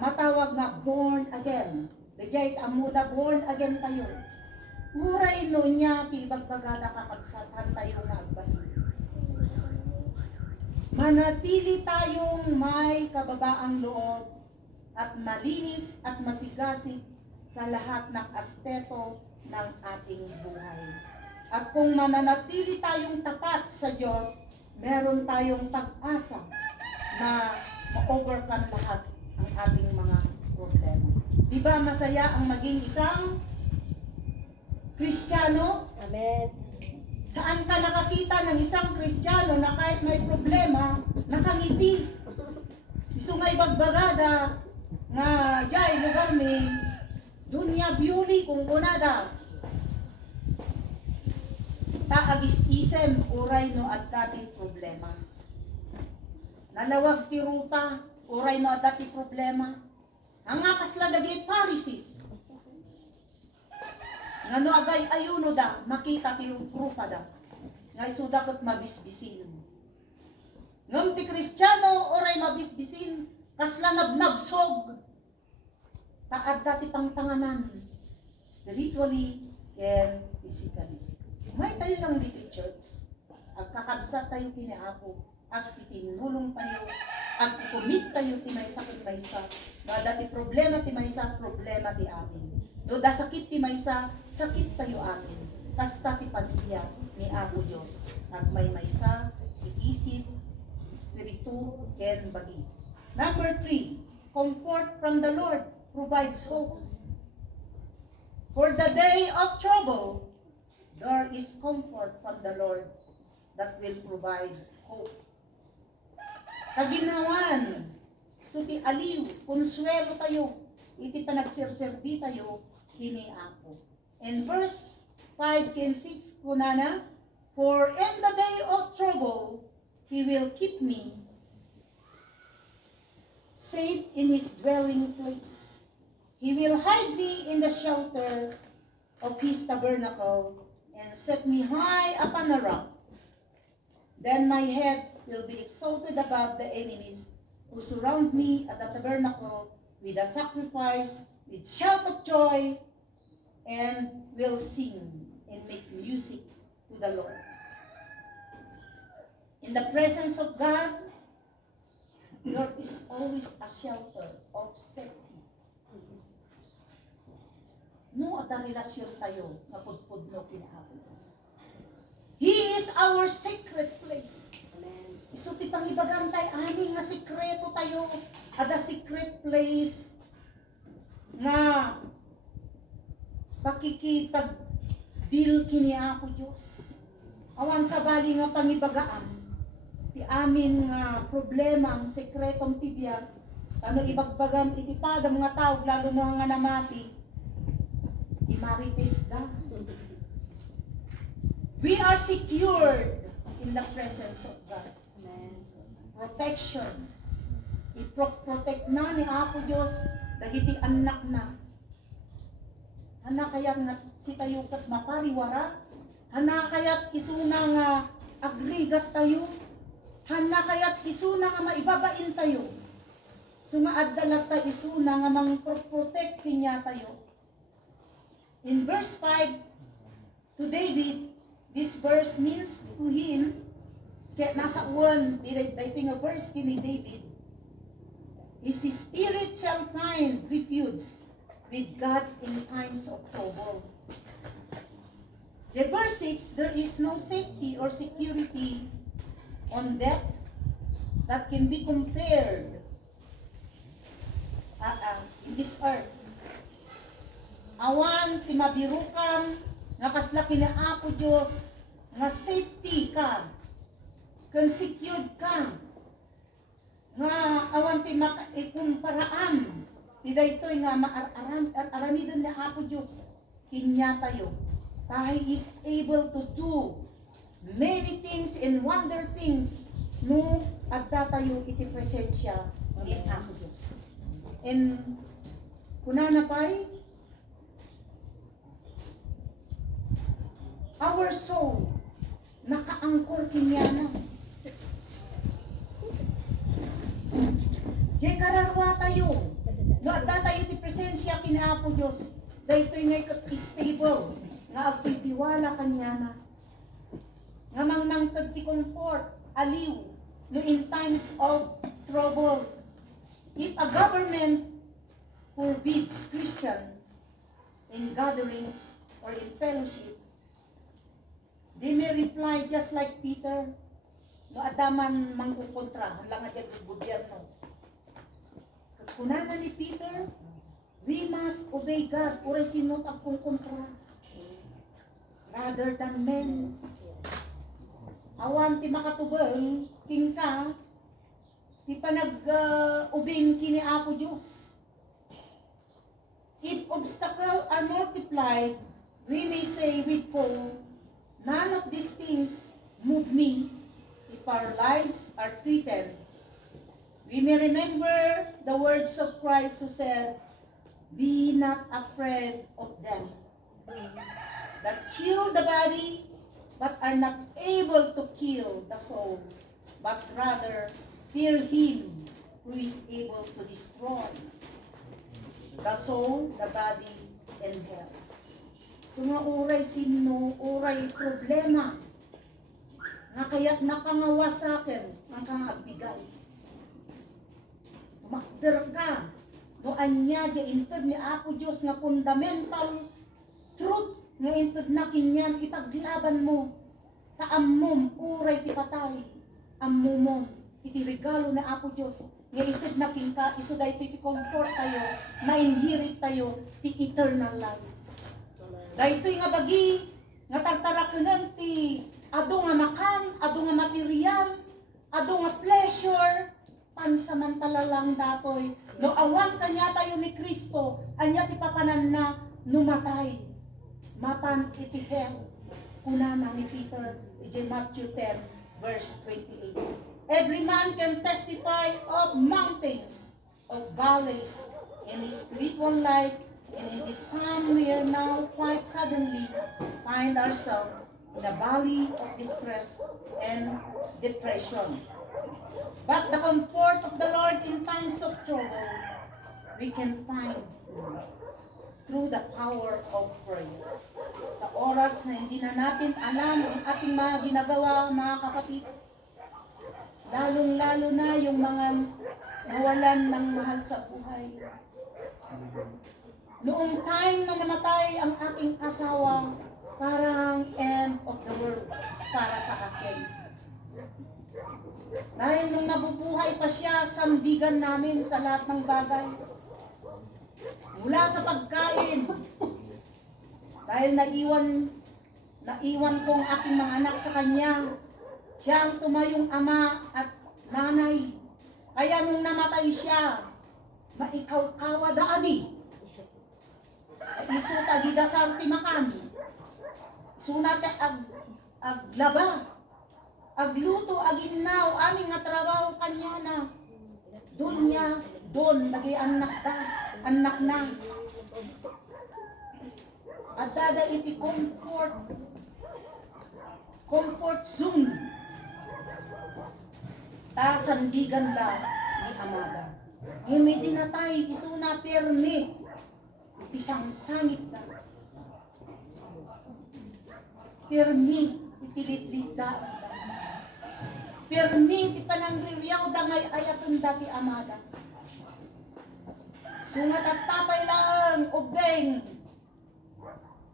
matawag nga born again. Di jay amuda born again tayo. Muray no niya ti ibagbagada kakabsatan tayo nga agbahin. Manatili tayong may kababaang loob at malinis at masigasig sa lahat ng aspeto ng ating buhay. At kung mananatili tayong tapat sa Diyos, meron tayong pag-asa na ma-overcome lahat ang ating mga problema. Di ba masaya ang maging isang Kristiyano? Amen. Saan ka nakakita ng isang Kristiyano na kahit may problema, nakangiti? Gusto nga ibagbagada, nga jay lugar mi dunya beauty kung kunada taagis isem uray no at dati problema. Nalawag ti rupa uray no at dati problema. Ang kasla dagi Pharisees. Ngano agay ayuno da makita ti rupa da. Nga isuda ket mabisbisin. Ngam ti Kristiyano uray mabisbisin kasla nabnagsog. Taad dati pangpanganan spiritually and physically. May tayo lang dito church. Ag kakabsat tayo kiniapo. Ag itinulong tayo. Ag ikumit tayo ti maysa ket maysa. Nga dati problema ti maysa, problema ti amin. No da sakit ti maysa, sakit tayo amin. Kasta ti pamilya ni Apo Dios. Ag maysa iisip, espiritu, ken bagi. Number 3, comfort from the Lord provides hope. For the day of trouble, there is comfort from the Lord that will provide hope. Kaginawan, suti aliw, konsuelo tayo, iti panagserserbi tayo, kini ako. And verse 5 and 6, kunana, for in the day of trouble, He will keep me safe in His dwelling place. He will hide me in the shelter of His tabernacle and set me high upon a rock. Then my head will be exalted above the enemies who surround me at the tabernacle with a sacrifice, with shout of joy, and will sing and make music to the Lord. In the presence of God, there is always a shelter of safety. No, at relasyon tayo na pudpudno kinahapo Diyos. He is our secret place. Iso ti pangibagan tayo, aming nga sekreto tayo, at a secret place nga pakikipag-deal kini ako Diyos. Awan sa bali nga pangibagaan, ti amin nga problema, ang sekretong tibiyag, ano ibagbagam itipada mga tao, lalo na nga namati, imarites da. We are secured in the presence of God. Amen. Protection. I-protect na ni Apo Diyos dagiti anak na. Hana kayat nga si tayo kat mapariwara. Hana kayat isuna nga agrigat tayo. Hana kayat isuna nga maibabain tayo. Sumaad dalag tayo isuna nga mang-protect niya tayo. In verse 5 to David, this verse means to him, kaya nasa uwan, dating a verse kini David, his spirit shall find refuge with God in times of trouble. The verse 6, there is no safety or security on death that can be compared in this earth. Awan, timabirukan, nga kasla kinaapo Diyos, nga safety ka, kung secured ka, nga awan ti makaikumparaam, tida ito'y nga maaramidon na Apo Diyos, kinya tayo. Tayo is able to do many things and wonder things, no agda tayo iti presensya ni Apo Diyos. And kunana pa'y, our soul, nakaangkor kinyana. Diyan kararwa tayo. No, at tayo ti presensya kinaapo Diyos. Dahil ito'y ngay stable. Nga agpitiwala kanyana. Nga mangmangtag ti comfort, aliw. No, in times of trouble. If a government forbids Christian in gatherings or in fellowship, they may reply just like Peter, no adaman mangkukontra, lang nga dyan yung gobyerno. Kunana ni Peter, we must obey God, or sinot ang kontra. Rather than men. Awan ti makatubang, king ka, ti panag-ubing kini Apo Diyos. If obstacles are multiplied, we may say with Paul, none of these things move me if our lives are threatened. We may remember the words of Christ who said, be not afraid of them that kill the body but are not able to kill the soul, but rather fear him who is able to destroy the soul, the body, and hell. So nga oray sino, oray problema, nga kaya't nakangawa sa akin, nakangabigay. Makder ka, no anya di inted ni Apo Diyos nga fundamental truth nga inted na kinyan ipaglaban mo, kaamom, oray ti patay, amumom, iti regalo na Apo Diyos, nga inted na kinka, isuday ti comfort tayo, ma-inherit tayo, ti eternal life. Dahito nga bagi, nga tartarakunan ti ado nga makan, ado nga material, ado nga pleasure, pansamantala lang datoy. No awan kanya tayo ni Kristo, anya ti papanan na numatay. Mapan iti hell. Una na ni Peter, iti Matthew 10, verse 28. Every man can testify of mountains, of valleys, in his spiritual life, and in this time we are now quite suddenly find ourselves in a valley of distress and depression. But the comfort of the Lord in times of trouble, we can find through the power of prayer. Sa oras na hindi na natin alam ang ating mga ginagawa, mga kapatid, lalong-lalo na yung mga nawalan ng mahal sa buhay. Noong time na namatay ang aking asawa, parang end of the world para sa akin. Dahil nung nabubuhay pa siya, sandigan namin sa lahat ng bagay. Mula sa pagkain, dahil naiwan ko ang aking mga anak sa kanya, siya ang tumayong ama at nanay. Kaya nung namatay siya, maikaw-kawa daagi. Isu tagi dasar timakan. Sunat aglaba. Agluto, aginaw, aming nga trabaho kanya na. Doon niya, doon, lagi anak na. At dada iti comfort zone. Ta sandigan la ni Amada. Himiti na tayo, isuna permi. Iti sangit na. Permi, iti litlit da. Permi, ti panangririyaw da ngay ayatun dati Amada. Sungat at tapay lang, ubeng.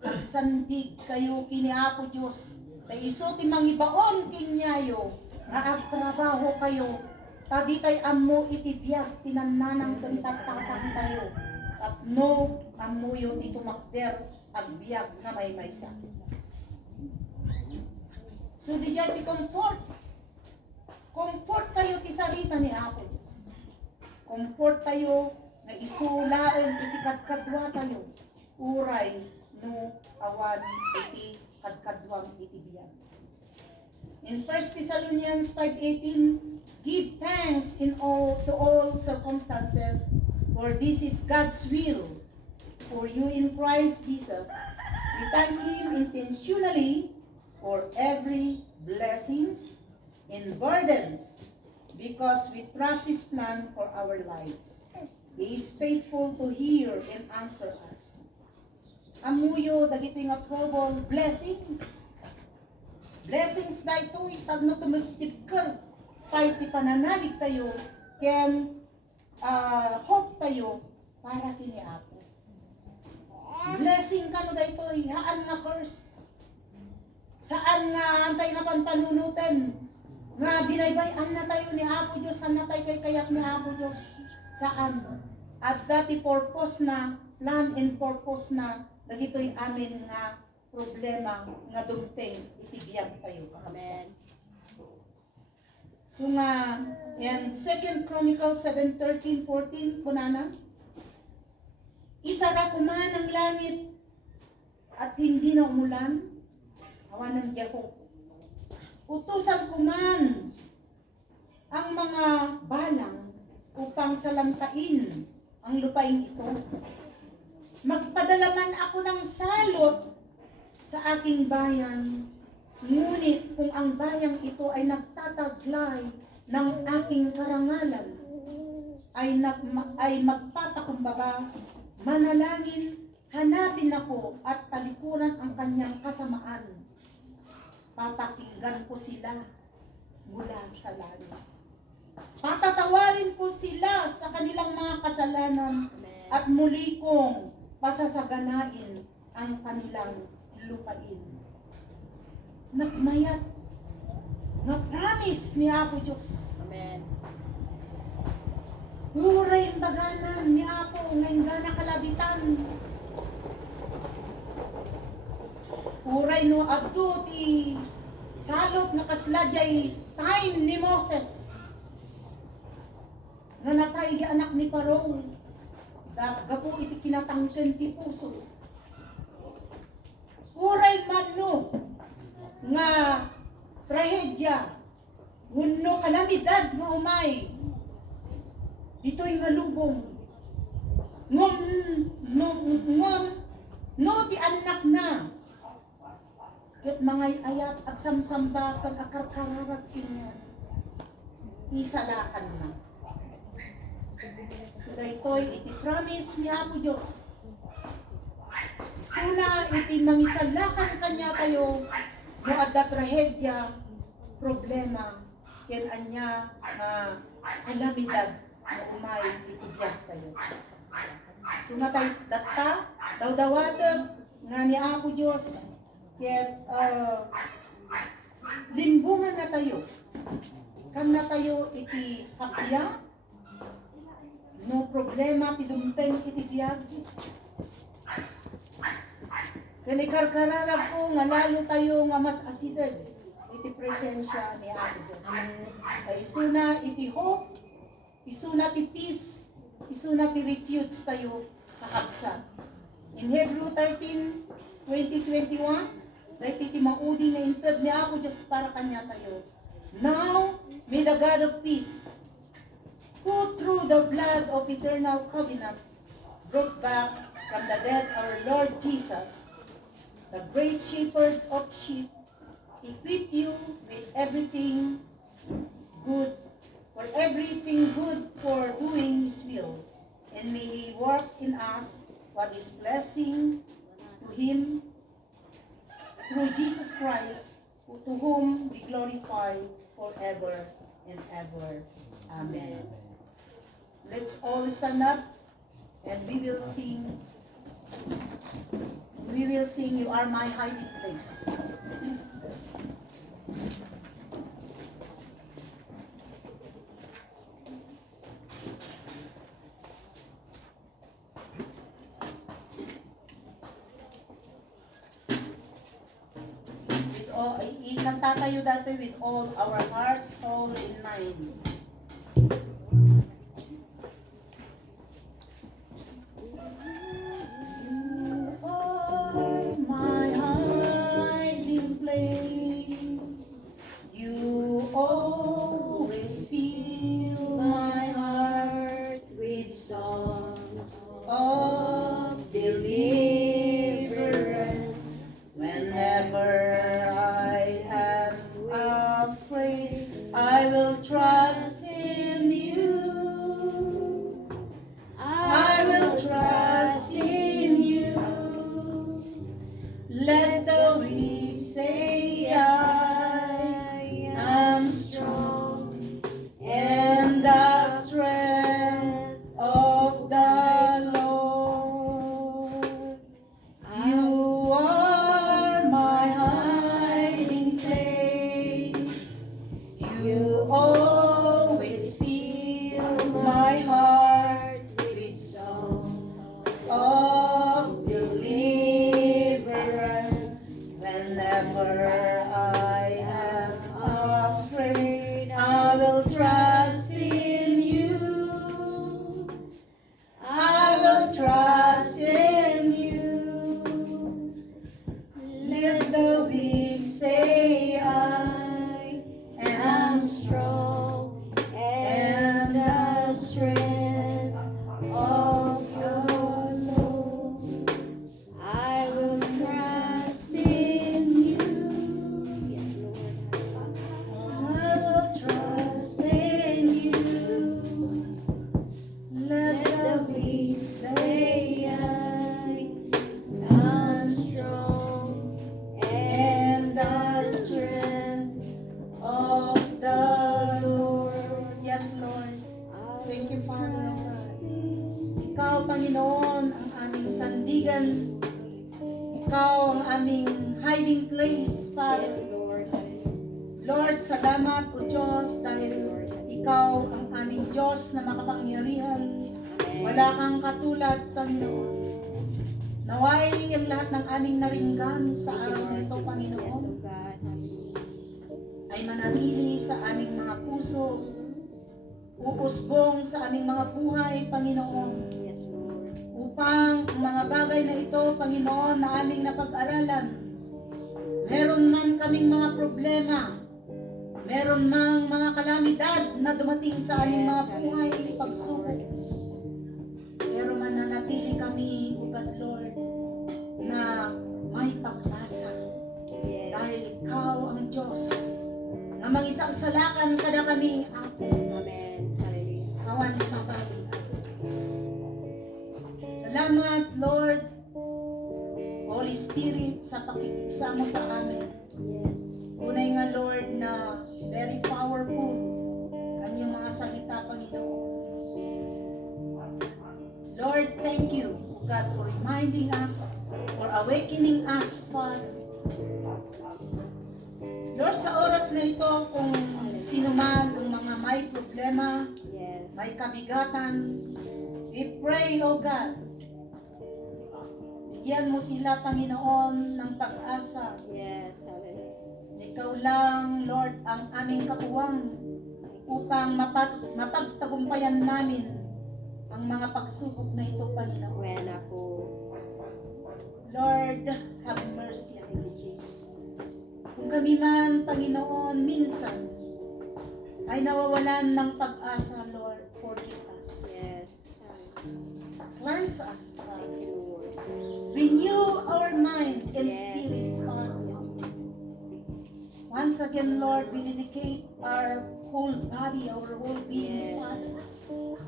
Agsandig kayo kini Apo Diyos. Kay iso ti mangibaon kinyayo, nga agtrabaho kayo. Taditay ammo iti biyak, tinananang tentat-tatang tayo. At no, amuyo ti tumakder, agbiyak na may maysa. So di dyan ti comfort. Comfort tayo ti sarita ni Apo Diyos. Comfort tayo na isulaan iti kadkadwa tayo. Uray no awan iti kadkadwang iti biyan. In 1 Thessalonians 5:18, give thanks in all to all circumstances, for this is God's will for you in Christ Jesus. We thank Him intentionally for every blessings and burdens, because we trust His plan for our lives. He is faithful to hear and answer us. Amuyo dagiti nga trouble blessings. Blessings da ito itagno tumutipker. Pay ti pananalig tayo ken hope tayo para kini Apo. Blessing kano da ito haan nga curse. Saan nga antay nga panpanunutan nga binaybayan na tayo ni Apo Diyos, saan na tayo kay kayak ni Apo Diyos, saan? At dati purpose na, plan and purpose na, dagito'y amin nga problema nga dumteng itibiyag tayo. Amen. So nga, yan, 2 Chronicles 7:13-14, kunana. Isara ko man ang langit at hindi na umulan, awan ng Diyako. Utusan ko man ang mga balang upang salantain ang lupain ito. Magpadala man ako ng salot sa aking bayan, ngunit kung ang bayang ito ay nagtataglay ng aking karangalan, ay magpapakumbaba, manalangin, hanapin ako at talikuran ang kanyang kasamaan. Papakinggan ko sila mula sa langit. Patatawarin ko sila sa kanilang mga kasalanan at muli kong pasasaganain ang kanilang lupain. Nagmayat nga promise ni Apo Diyos. Amen. Huray baganan ni Apo ngayon gana kalabitan. Huray no adto ti salot nga kasladjay time ni Moses. Nga natay anak ni Parong. Gapo iti kinatangken ti puso. Huray manno nga trahedya wenno kalamidad nga umay dito'y nga lubong ngom no ti anak na ket mga ayat agsamsamba kag akarkararag kinyan isalaan na. So daytoy iti promise ni Apo Dios. Suna iti mangisalakan kanya tayo no adda trahedya, problema, ken anya kalamidad na umay iti biyak tayo. Suna tayo datta, dawdawatag nga ni Apo Dios ket limbungan na tayo. Kan na tayo iti kapya, no problema pidumteng iti biyak. Kani karkararag ko nga lalo tayo nga mas asidad iti presensya ni Apo Diyos. Kay isuna iti hope, isuna ti peace, isuna ti refuge tayo kakabsa. In Hebrew 13:20-21, dahil iti maudi nga inted ni Apo Diyos para kanya tayo. Now, may the God of peace, who through the blood of eternal covenant brought back from the dead our Lord Jesus, the great shepherd of sheep, equip you with everything good for doing His will, and may He work in us what is blessing to Him through Jesus Christ, to whom we glorify forever and ever. Amen. Let's all stand up and we will sing. You are my hiding place. Ikanta tayo dati with all our heart, soul, and mind. I will trust in you. aming hiding place, Yes, Father. Lord. Hallelujah. Lord, salamat o Diyos dahil Ikaw ang aming Diyos na makapangyarihan. Amen. Wala kang katulad, Panginoon. Naway ang lahat ng aming naringgan sa Thank you, araw na Lord ito, Jesus. Panginoon, Yes, oh God. Hallelujah. ay manatili sa aming mga puso, uusbong sa aming mga buhay, Panginoon, Yes, Lord. upang ang mga bagay na ito, Panginoon, na aming napag-aralan, meron man kaming mga problema, meron mang mga kalamidad na dumating sa aming mga buhay, pagsubok, pero mananatili kami, O God Lord, na may pag-asa. Yes. Dahil Ikaw ang Diyos na mangisang salakan kada kami ako Amen. Hallelujah. kawan sa bali. Salamat, Lord, Holy Spirit, sa pakikisama sa amin. Yes. Tunay nga, Lord, na very powerful ang iyong mga salita, Panginoon. Lord, thank you, O God, for reminding us, for awakening us, Father. Lord, sa oras na ito, kung sino man ang mga may problema, Yes. may kabigatan, we pray, O God, bigyan mo sila, Panginoon, ng pag-asa. Yes. Hallelujah. Ikaw lang, Lord, ang aming katuwang upang mapagtagumpayan namin ang mga pagsubok na ito, Panginoon. When ako. Lord, have mercy on Thank you, us. Jesus. Kung kami man, Panginoon, minsan ay nawawalan ng pag-asa, Lord, forgive us. Yes. Hallelujah. Cleanse us, Thank Father. you, Lord. Renew our mind and Yes. spirit, Father. Yes. Once again, Lord, we dedicate our whole body, our whole being, Yes. Father.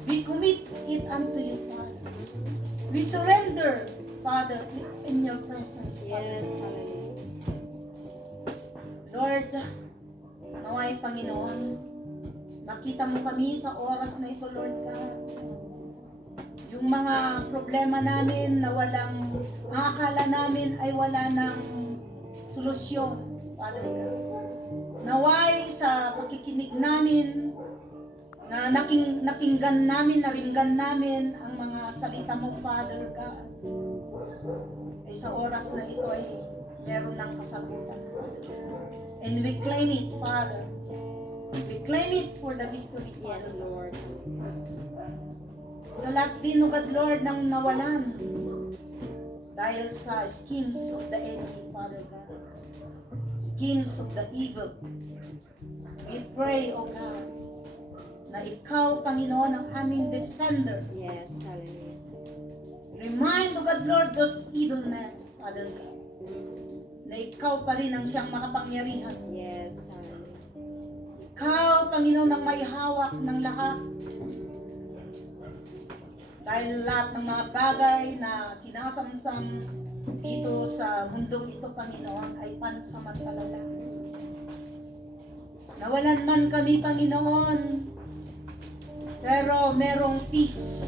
We commit it unto you, Father. We surrender, Father, in your presence, Father. Yes. Hallelujah. Lord, naway Panginoon, makita mo kami sa oras na ito, Lord God. Yung mga problema namin na walang, ang akala namin ay wala ng solusyon, Father God. Naway sa pakikinig namin, na naringgan namin ang mga salita mo, Father God. Ay sa oras na ito ay meron ng kasagutan, Father God. And we claim it, Father. We claim it for the victory, Yes, Father. Lord. Sa lahat din, O God, Lord, nang nawalan dahil sa schemes of the enemy, Father God. Schemes of the evil. We pray, O God, na Ikaw, Panginoon, ang aming defender. Yes. Hallelujah. Remind, O God, Lord, those evil men, Father God, na Ikaw pa rin ang siyang makapangyarihan. Yes. Hallelujah. Ikaw, Panginoon, ang may hawak ng lahat. Dahil lahat ng mga bagay na sinasamsam dito sa mundong ito, Panginoon, ay pansamantala lang. Nawalan man kami, Panginoon, pero merong peace,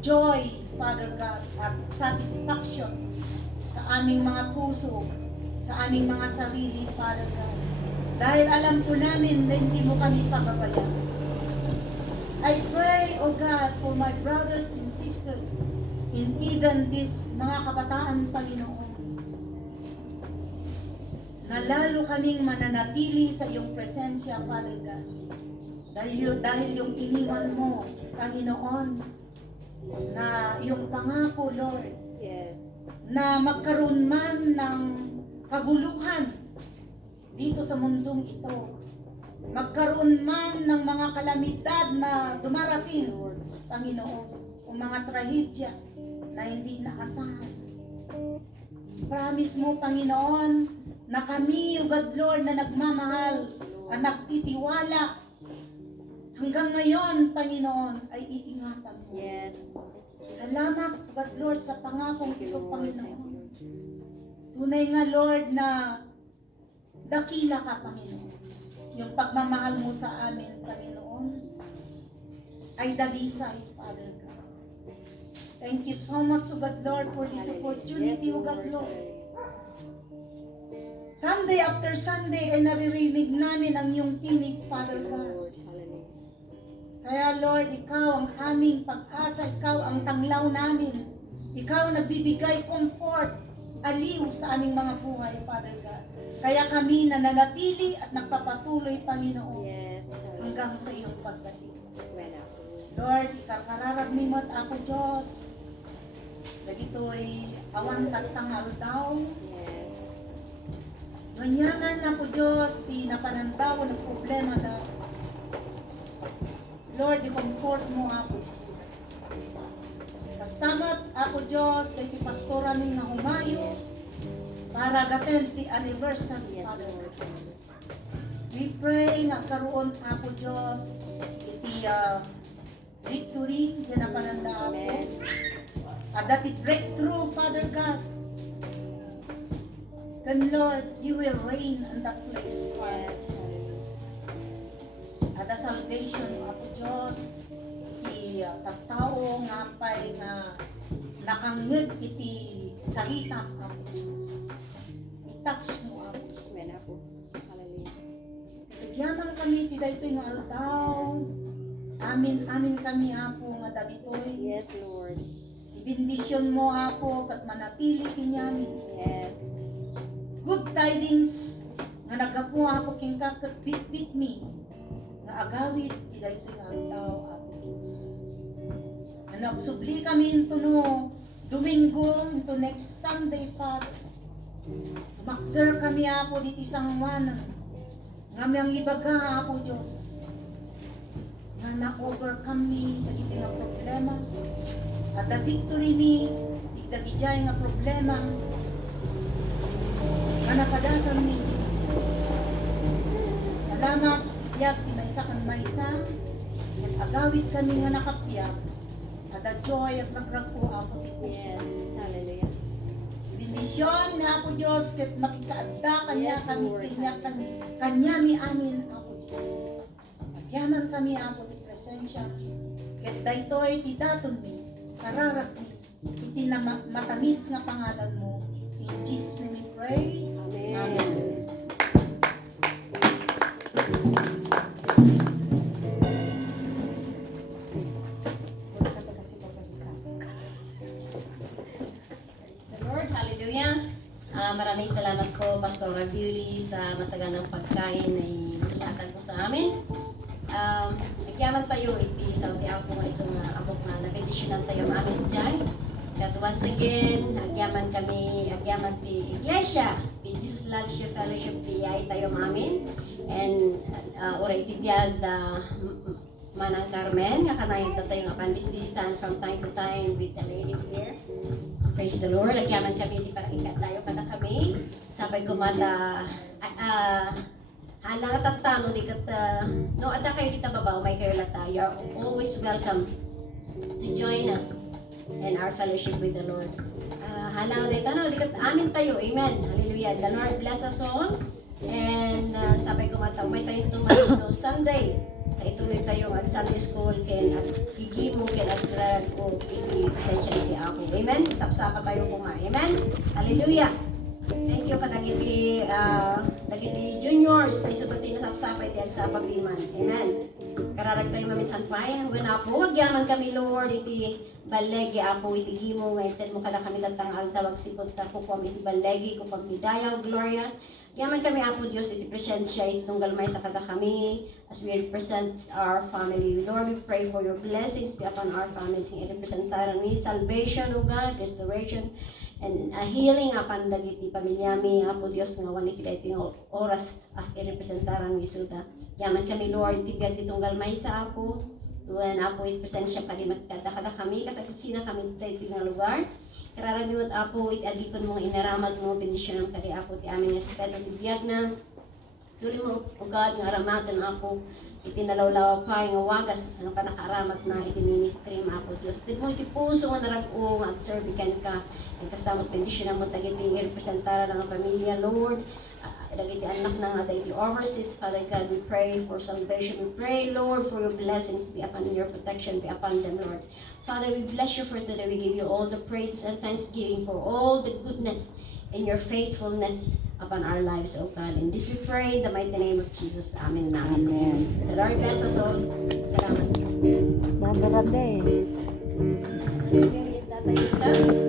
joy, Father God, at satisfaction sa aming mga puso, sa aming mga sarili, Father God. Dahil alam po namin na hindi mo kami pababayaan. I pray, O God, for my brothers and sisters in even this mga kabataan, Panginoon, na lalo kaming mananatili sa iyong presensya, Father God. Dahil yung iniwan mo, Panginoon, na yung pangako, Lord, Yes. na magkaroon man ng kaguluhan dito sa mundong ito, magkaroon man ng mga kalamidad na dumarating, Lord. Panginoon, o mga trahedya na hindi naasahan. Promise mo, Panginoon, na kami, O God Lord, na nagmamahal, at nagtitiwala, hanggang ngayon, Panginoon, ay iingatan mo. Yes. Salamat, O God Lord, sa pangakong Thank you, ito, Lord. Panginoon. Thank you, Jesus. Tunay nga, Lord, na dakila ka, Panginoon. Yung pagmamahal mo sa amin, Panginoon, ay dalisay, Father God. Thank you so much, O God Lord, for this Hallelujah. opportunity, Yes, O God Lord. Hallelujah. Sunday after Sunday ay naririnig namin ang iyong tinig, Father God. Lord. Hallelujah. Kaya Lord, Ikaw ang aming pag-asa, Ikaw ang tanglaw namin. Ikaw ang nagbibigay comfort, aliw sa aming mga buhay, Father God. Kaya kami nananatili at nagpapatuloy, Panginoon, Yes. Hallelujah. hanggang sa iyong pagdating. Wala po. Lord, ikakararagmi mo't ako, Diyos. Dagito'y awan tatangal daw. Yes. Nganyangan ako, Diyos, di napanandaw ng problema daw. Lord, i-comfort mo ako, Spirit. Kastamat ako, Diyos, kay ti pastora mi nga humayo, para gaten ti anniversary, Yes, Father. Lord. We pray nga karoon ako, Diyos, iti victory, di napananda ako. Amen. At dati breakthrough, Father God. Then, Lord, you will reign in that place, Father. Yes. Hallelujah. At the salvation ako, Diyos, tattao nga pa'y nga nakangeg iti salita ako, Diyos. I-touch mo ako. Wala po. Hallelujah. Nagyaman kami, ti daytoy nga aldaw. Amin kami ako nga dagitoy. Yes, Lord. Ibindisyon mo ako kat manatili kinyamin. Yes. Good tidings nga nagapo ako king kakat bit me. Nga agawid ti daytoy nga aldaw ako, Diyos. Nga nagsubli kami into no Domingo into next Sunday, Father. Tumakder kami ako diti sangwanan. Nga miyang ibaga ako, Diyos. Nga na-overcome mi dagiti nga problema. At the victory mi dagiti nga problema. Nga nakadasan mi. Salamat, tiyak ti maysa kan maysa. At agawid kami nga nakapiyak. At the joy at nagragpo ako ti puso. Yes. Hallelujah. Bendisyon na ako, Diyos, ket makikaadda kanya Yes, kami Lord. tinyakan kanya mi amin ako, Diyos. Agyaman kami ako ti presensya. Ket daytoy ti daton mi, kararag mi, iti na matamis nga pangalan mo. In Jesus name we pray. Amen. Amen. Wala ka kasi pag-isa. Praise the Lord, hallelujah. Maraming salamat po, Pastor Ravioli, sa masaganang pagkain na inihatag po sa amin. Nagyaman tayo, iti Saudi ako nga isang abok na nabedisyonan tayo amin dyan. At once again, agyaman ti Iglesia, ti Jesus Loves You Fellowship, ti ay tayo amin. And oray ti biyag da Manang Carmen, nga kanayon na tayo nga panbisbisitan from time to time with the ladies here. Praise the Lord. Agyaman kami, di parakikat tayo kada kami. Sabay kumata, halang at tano, di kat, no, ada kayo dito babaw, may kayo lata. You are always welcome to join us in our fellowship with the Lord. Halang at tano, di kat, amin tayo, amen. Hallelujah. The Lord bless us all. And sabay kumata, may tayo tumayo Sunday. Ituloy tayo ang Sunday School ken at gigi mo ken at drag o presensya ni ako. Amen? Sapsapa tayo kuma. Amen? Hallelujah! Thank you pa dagiti juniors tayo subutin na sapsapa iti agsapa biman. Amen? Kararag tayo maminsan pa when apo agyaman kami Lord iti balegi apo iti gimo nga iten mo kada kami latang altawag sipot ta kukom iti balegi kukom iti dayaw gloria. Yaman kami apo Diyos iti presensya itong galmay sa kada kami as we represent our family. Lord, we pray for your blessings be upon our families. Nga representaran ni salvation, O God, restoration, and a healing upon dagiti pamilyami. Apo Diyos nga wani kita iti oras as i-representaran ni Suda. Yaman kami Lord, tibiyag ditong galmay sa apo. Tuwan apo iti presensya kalimat kada kami kasagsina kami iti nga lugar. Kararami mo't apo, itadipon mong inaramag mo, bendisyon ng kali apo, ti amin yung spedong bibiyag na. Tuloy mo, O God, nga aramatan ako, itinalawlaw pa, nga wagas, nga panakaramat na, iti ministry mo apo, Diyos. Din mo, iti puso nga narag-o, nga serbikan ka, ang kastamot bendisyon mo, tagiti representara ng pamilya, Lord. Dagiti anak na nga, dagiti overseas, Father God, we pray for salvation. We pray, Lord, for your blessings be upon your protection, be upon them, Lord. Father, we bless you for today. We give you all the praises and thanksgiving for all the goodness and your faithfulness upon our lives, O God. In this we pray in the mighty name of Jesus. Amen. Amen. The Lord bless us all. Salamat. Ganda-ganda eh. Tatay Ita.